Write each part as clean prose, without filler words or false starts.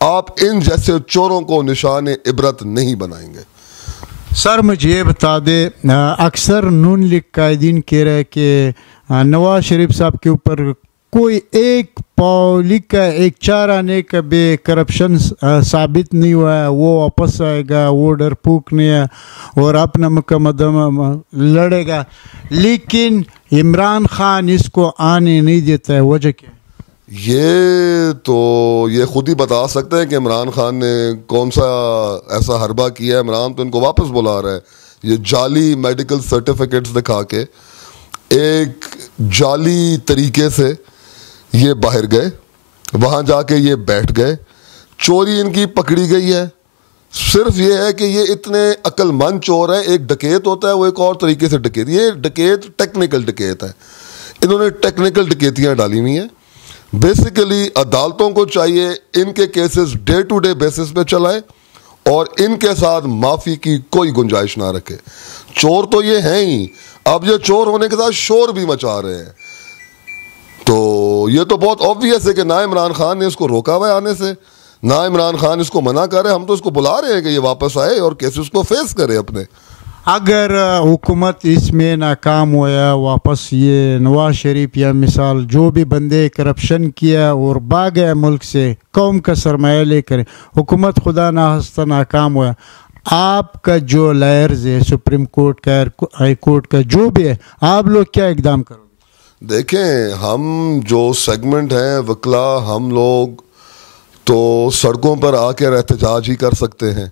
آپ ان جیسے چوروں کو نشان عبرت نہیں بنائیں گے. سر مجھے یہ بتا دے, اکثر نون لیگ قائدین کہہ رہے کہ نواز شریف صاحب کے اوپر کوئی ایک پالیسی کا ایک چارہ نہیں کہ بے کرپشن ثابت نہیں ہوا ہے, وہ واپس آئے گا, وہ ڈرپوک نہیں ہے اور اپنا مقدمہ لڑے گا, لیکن عمران خان اس کو آنے نہیں دیتا ہے, وجہ کیا؟ یہ خود ہی بتا سکتے ہیں کہ عمران خان نے کون سا ایسا حربہ کیا ہے. عمران تو ان کو واپس بلا رہا ہے, یہ جعلی میڈیکل سرٹیفکیٹس دکھا کے ایک جعلی طریقے سے یہ باہر گئے, وہاں جا کے یہ بیٹھ گئے, چوری ان کی پکڑی گئی ہے. صرف یہ ہے کہ یہ اتنے عقل مند چور ہیں. ایک ڈکیت ہوتا ہے وہ ایک اور طریقے سے ڈکیت, یہ ڈکیت ٹیکنیکل ڈکیت ہے, انہوں نے ٹیکنیکل ڈکیتیاں ڈالی ہوئی ہیں. بیسیکلی عدالتوں کو چاہیے ان کے cases day to day basis پہ چلائیں اور ان کے ساتھ معافی کی کوئی گنجائش نہ رکھے. چور تو یہ ہیں ہی, اب یہ چور ہونے کے ساتھ شور بھی مچا رہے ہیں. تو یہ تو بہت آبویس ہے کہ نہ عمران خان نے اس کو روکا ہوا ہے آنے سے, نہ عمران خان اس کو منع کر رہے. ہم تو اس کو بلا رہے ہیں کہ یہ واپس آئے اور کیسز کو فیس کرے اپنے. اگر حکومت اس میں ناکام ہوا واپس, یہ نواز شریف یا مثال جو بھی بندے کرپشن کیا اور بھاگ گئے ملک سے قوم کا سرمایہ لے کر, حکومت خدا نخواستہ ناکام ہوا, آپ کا جو لائرز ہے سپریم کورٹ کا, ہائی کورٹ کا, جو بھی ہے, آپ لوگ کیا اقدام کرو گے؟ دیکھیں, ہم جو سیگمنٹ ہیں وکلا, ہم لوگ تو سڑکوں پر آ کے احتجاج ہی کر سکتے ہیں.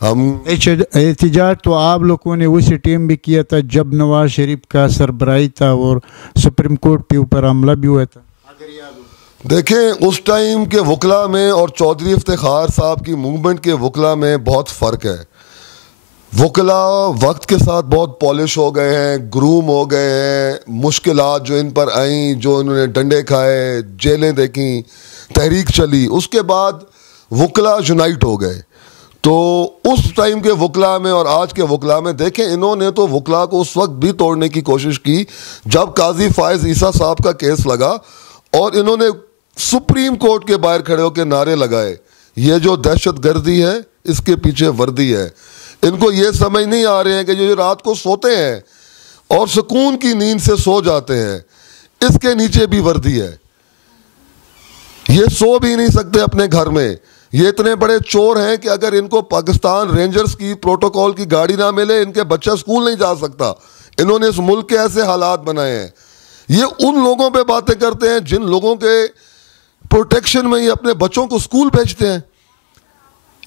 ہم احتجاج تو آپ لوگوں نے اسی ٹائم بھی کیا تھا جب نواز شریف کا سربراہی تھا اور سپریم کورٹ کے اوپر حملہ بھی ہوا تھا. دیکھیں, اس ٹائم کے وکلا میں اور چودھری افتخار صاحب کی موومنٹ کے وکلا میں بہت فرق ہے. وکلا وقت کے ساتھ بہت پالش ہو گئے ہیں, گروم ہو گئے ہیں. مشکلات جو ان پر آئیں, جو انہوں نے ڈنڈے کھائے, جیلیں دیکھیں, تحریک چلی, اس کے بعد وکلا یونائٹ ہو گئے. تو اس ٹائم کے وکلا میں اور آج کے وکلا میں دیکھیں, انہوں نے تو وکلا کو اس وقت بھی توڑنے کی کوشش کی جب قاضی فائز عیسیٰ صاحب کا کیس لگا اور انہوں نے سپریم کورٹ کے باہر کھڑے ہو کے نعرے لگائے, یہ جو دہشت گردی ہے اس کے پیچھے وردی ہے. ان کو یہ سمجھ نہیں آ رہے ہیں کہ جو رات کو سوتے ہیں اور سکون کی نیند سے سو جاتے ہیں, اس کے نیچے بھی وردی ہے. یہ سو بھی نہیں سکتے اپنے گھر میں. یہ اتنے بڑے چور ہیں کہ اگر ان کو پاکستان رینجرز کی پروٹوکول کی گاڑی نہ ملے, ان کے بچہ سکول نہیں جا سکتا. انہوں نے اس ملک کے ایسے حالات بنائے ہیں. یہ ان لوگوں پہ باتیں کرتے ہیں جن لوگوں کے پروٹیکشن میں یہ اپنے بچوں کو سکول بھیجتے ہیں.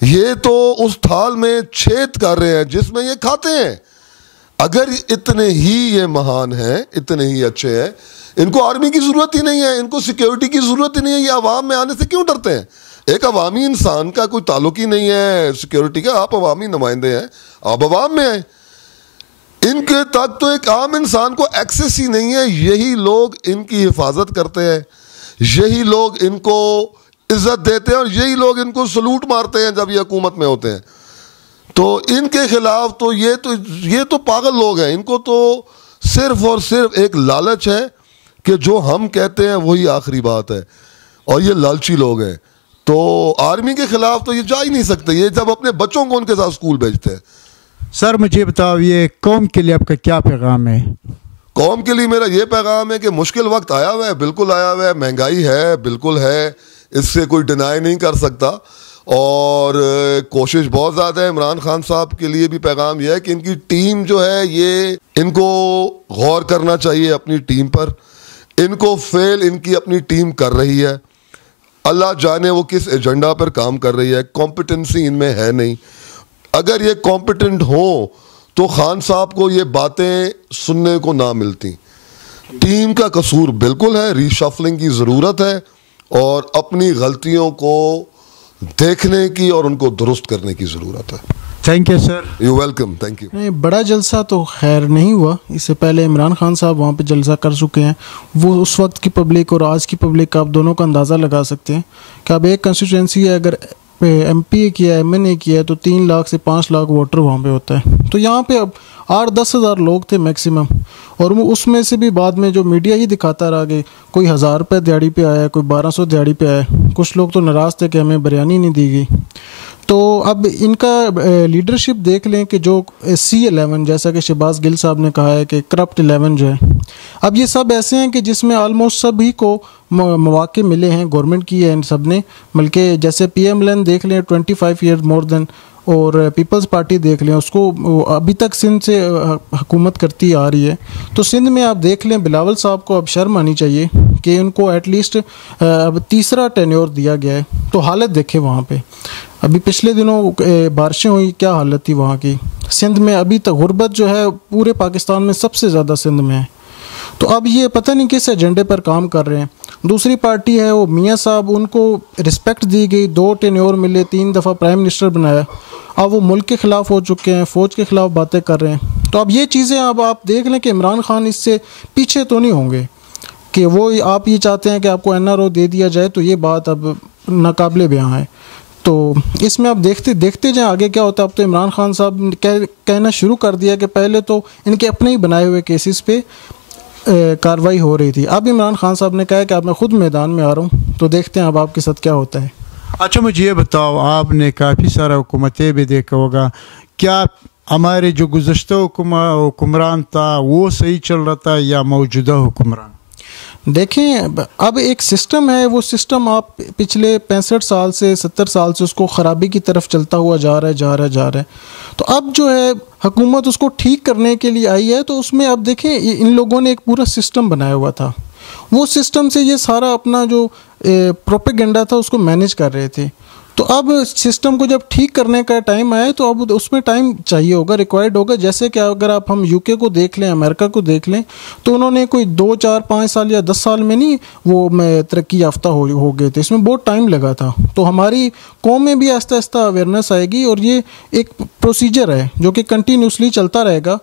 یہ تو اس تھال میں چھید کر رہے ہیں جس میں یہ کھاتے ہیں. اگر اتنے ہی یہ مہان ہیں, اتنے ہی اچھے ہیں, ان کو آرمی کی ضرورت ہی نہیں ہے, ان کو سیکیورٹی کی ضرورت ہی نہیں ہے. یہ عوام میں آنے سے کیوں ڈرتے ہیں؟ ایک عوامی انسان کا کوئی تعلق ہی نہیں ہے سیکیورٹی کا. آپ عوامی نمائندے ہیں, آپ عوام میں ہیں. ان کے تک تو ایک عام انسان کو ایکسیس ہی نہیں ہے. یہی لوگ ان کی حفاظت کرتے ہیں, یہی لوگ ان کو عزت دیتے ہیں اور یہی لوگ ان کو سلوٹ مارتے ہیں جب یہ حکومت میں ہوتے ہیں. تو ان کے خلاف تو یہ تو پاگل لوگ ہیں. ان کو تو صرف اور صرف ایک لالچ ہے کہ جو ہم کہتے ہیں وہی آخری بات ہے, اور یہ لالچی لوگ ہیں. تو آرمی کے خلاف تو یہ جا ہی نہیں سکتے, یہ جب اپنے بچوں کو ان کے ساتھ اسکول بھیجتے ہیں. سر مجھے بتاؤ, یہ قوم کے لیے آپ کا کیا پیغام ہے؟ قوم کے لیے میرا یہ پیغام ہے کہ مشکل وقت آیا ہوا ہے, بالکل آیا ہوا ہے. مہنگائی ہے, بالکل ہے, اس سے کوئی ڈینائی نہیں کر سکتا, اور کوشش بہت زیادہ ہے. عمران خان صاحب کے لیے بھی پیغام یہ ہے کہ ان کی ٹیم جو ہے, یہ ان کو غور کرنا چاہیے اپنی ٹیم پر. ان کو فیل ان کی اپنی ٹیم کر رہی ہے. اللہ جانے وہ کس ایجنڈا پر کام کر رہی ہے. کمپٹنسی ان میں ہے نہیں. اگر یہ کمپٹنٹ ہوں تو خان صاحب کو یہ باتیں سننے کو نہ ملتی. ٹیم کا قصور بالکل ہے, ری شفلنگ کی ضرورت ہے, اور اپنی غلطیوں کو دیکھنے کی اور ان کو درست کرنے کی ضرورت ہے. Thank you sir. You welcome. Thank you. نہیں, بڑا جلسہ تو خیر نہیں ہوا. اس سے پہلے عمران خان صاحب وہاں پہ جلسہ کر چکے ہیں. وہ اس وقت کی پبلک اور آج کی پبلک کا آپ دونوں کا اندازہ لگا سکتے ہیں کہ اب ایک کنسٹیٹوئنسی ہے, اگر ایم پی اے کیا ہے, ایم این اے کیا ہے, تو 3 لاکھ سے 5 لاکھ ووٹر وہاں پہ ہوتا ہے. تو یہاں پہ اب 8-10 ہزار لوگ تھے میکسیمم, اور وہ اس میں سے بھی بعد میں جو میڈیا ہی دکھاتا رہا کہ کوئی 1000 روپے دیہڑی پہ آیا, کوئی 1200 دیہڑی پہ آیا. کچھ لوگ تو ناراض تھے کہ ہمیں بریانی نہیں دی گئی. تو اب ان کا لیڈرشپ دیکھ لیں کہ جو C11 جیسا کہ شہباز گل صاحب نے کہا ہے کہ کرپٹ 11 جو ہے, اب یہ سب ایسے ہیں کہ جس میں آلموسٹ سبھی کو مواقع ملے ہیں, گورنمنٹ کی ہے ان سب نے. بلکہ جیسے پی ایم لین دیکھ لیں 25 ایئر مور دین, اور پیپلز پارٹی دیکھ لیں اس کو ابھی تک سندھ سے حکومت کرتی آ رہی ہے. تو سندھ میں آپ دیکھ لیں بلاول صاحب کو اب شرم آنی چاہیے کہ ان کو ایٹ لیسٹ اب تیسرا ٹینیور دیا گیا ہے. تو حالت دیکھیں وہاں پہ, ابھی پچھلے دنوں بارشیں ہوئی, کیا حالت تھی وہاں کی. سندھ میں ابھی تک غربت جو ہے پورے پاکستان میں سب سے زیادہ سندھ میں ہے. تو اب یہ پتہ نہیں کس ایجنڈے پر کام کر رہے ہیں. دوسری پارٹی ہے وہ میاں صاحب, ان کو رسپیکٹ دی گئی, 2 ٹینیور ملے, 3 دفعہ پرائم منسٹر بنایا. اب وہ ملک کے خلاف ہو چکے ہیں, فوج کے خلاف باتیں کر رہے ہیں. تو اب یہ چیزیں اب آپ دیکھ لیں کہ عمران خان اس سے پیچھے تو نہیں ہوں گے کہ وہ آپ یہ چاہتے ہیں کہ آپ کو NRO دے دیا جائے. تو یہ بات اب ناقابل بیان ہے. تو اس میں آپ دیکھتے جائیں آگے کیا ہوتا ہے. اب تو عمران خان صاحب نے کہنا شروع کر دیا کہ پہلے تو ان کے اپنے ہی بنائے ہوئے کیسز پہ کارروائی ہو رہی تھی. اب عمران خان صاحب نے کہا کہ اب میں خود میدان میں آ رہا ہوں. تو دیکھتے ہیں اب آپ کے ساتھ کیا ہوتا ہے. اچھا مجھے یہ بتاؤ, آپ نے کافی سارا حکومتیں بھی دیکھا ہوگا, کیا ہمارے جو گزشتہ حکمران تھا وہ صحیح چل رہا تھا یا موجودہ حکمران؟ دیکھیں اب ایک سسٹم ہے, وہ سسٹم آپ پچھلے 65 سال سے 70 سال سے اس کو خرابی کی طرف چلتا ہوا جا رہا ہے. تو اب جو ہے حکومت اس کو ٹھیک کرنے کے لیے آئی ہے. تو اس میں اب دیکھیں ان لوگوں نے ایک پورا سسٹم بنایا ہوا تھا, وہ سسٹم سے یہ سارا اپنا جو پروپیگنڈا تھا اس کو مینیج کر رہے تھے. تو اب سسٹم کو جب ٹھیک کرنے کا ٹائم آئے تو اب اس میں ٹائم چاہیے ہوگا, ریکوائرڈ ہوگا. جیسے کہ اگر آپ ہم UK کو دیکھ لیں, امریکہ کو دیکھ لیں, تو انہوں نے کوئی 2 4 5 سال یا 10 سال میں نہیں وہ ترقی یافتہ ہو گئے تھے. اس میں بہت ٹائم لگا تھا. تو ہماری قوم میں بھی آہستہ آہستہ اویئرنیس آئے گی, اور یہ ایک پروسیجر ہے جو کہ کنٹینیوسلی چلتا رہے گا.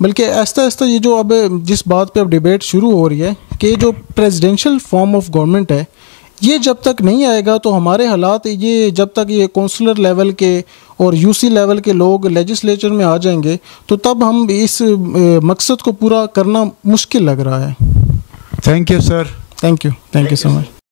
بلکہ آہستہ آہستہ یہ جو اب جس بات پہ اب ڈیبیٹ شروع ہو رہی ہے کہ جو پریزیڈینشیل فارم آف گورنمنٹ ہے, یہ جب تک نہیں آئے گا تو ہمارے حالات, یہ جب تک یہ کونسلر لیول کے اور UC لیول کے لوگ لیجسلیچر میں آ جائیں گے تو تب ہم اس مقصد کو پورا کرنا مشکل لگ رہا ہے. Thank you sir. Thank you so much.